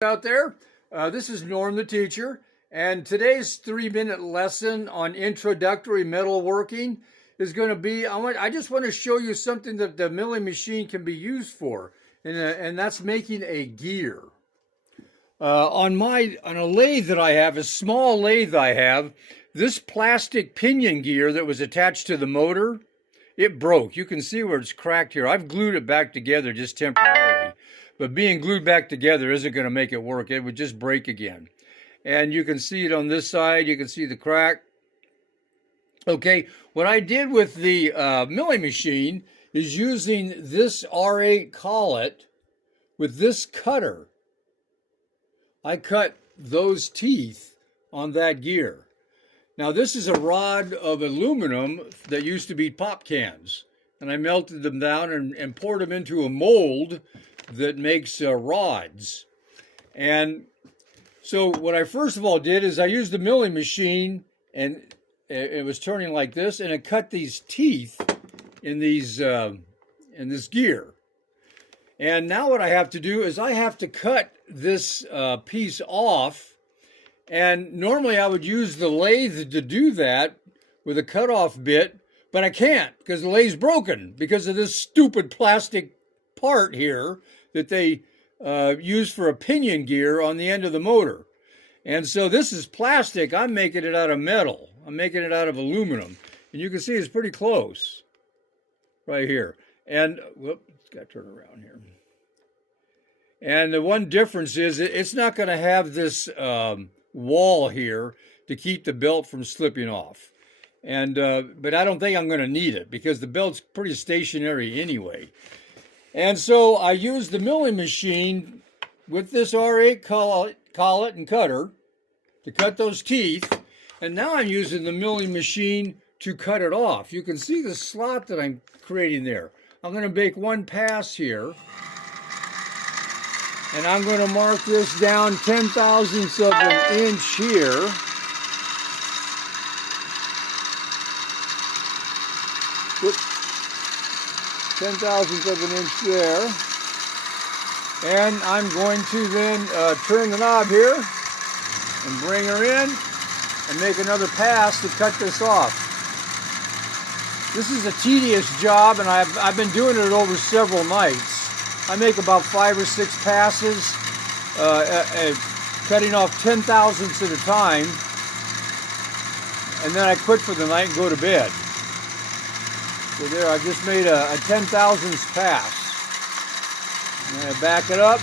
Out there. This is Norm the teacher, and today's 3-minute lesson on introductory metalworking is going to be, I just want to show you something that the milling machine can be used for, and that's making a gear. On a lathe that I have, a small lathe I have, this plastic pinion gear that was attached to the motor, it broke. You can see where it's cracked here. I've glued it back together just temporarily. But being glued back together isn't going to make it work. It would just break again. And you can see it on this side. You can see the crack. Okay, what I did with the milling machine is using this R8 collet with this cutter. I cut those teeth on that gear. Now this is a rod of aluminum that used to be pop cans. And I melted them down and poured them into a mold that makes rods. And so what I first of all did is I used the milling machine, and it was turning like this, and it cut these teeth in these in this gear. And now what I have to do is I have to cut this piece off, and normally I would use the lathe to do that with a cutoff bit, but I can't because the lathe's broken because of this stupid plastic part here that they use for a pinion gear on the end of the motor. And so this is plastic. I'm making it out of metal. I'm making it out of aluminum. And you can see it's pretty close right here. And, whoop, it's got to turn around here. And the one difference is it's not going to have this wall here to keep the belt from slipping off. And but I don't think I'm going to need it because the belt's pretty stationary anyway. And so I used the milling machine with this R8 collet and cutter to cut those teeth. And now I'm using the milling machine to cut it off. You can see the slot that I'm creating there. I'm going to make one pass here. And I'm going to mark this down 10/1000ths of an inch here. Whoops. 10/1000ths of an inch there. And I'm going to then turn the knob here and bring her in and make another pass to cut this off. This is a tedious job, and I've been doing it over several nights. I make about 5 or 6 passes, cutting off 10/1000ths at a time, and then I quit for the night and go to bed. So there, I just made a 10/1000ths pass. I'm going to back it up.